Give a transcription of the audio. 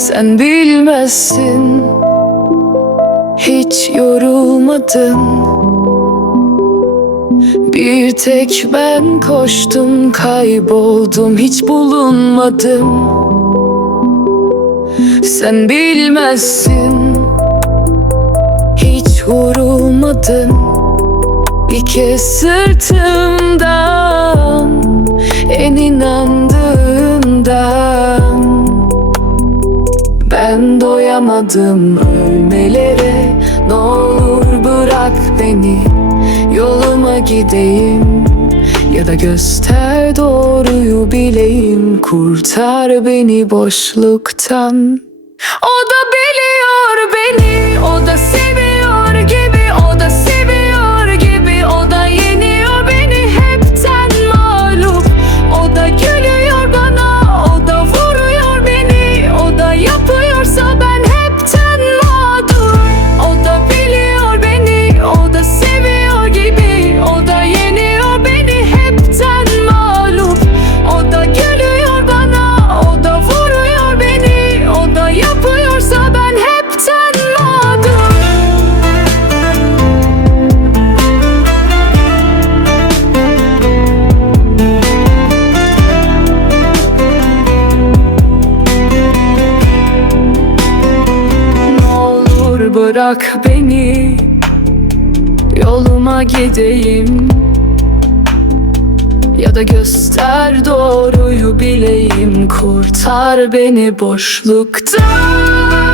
Sen bilmezsin. Hiç yorulmadın. Bir tek ben koştum kayboldum hiç bulunmadım. Sen bilmezsin. Hiç vurulmadın. Bir kez sırtımdan En Ben doyamadım ölmelere. Ne olur bırak beni Yoluma gideyim. Ya da göster doğruyu bileyim Kurtar beni boşluktan. O da biliyor beni O da seviyor bırak beni Yoluma gideyim. Ya da göster doğruyu bileyim Kurtar beni boşluktan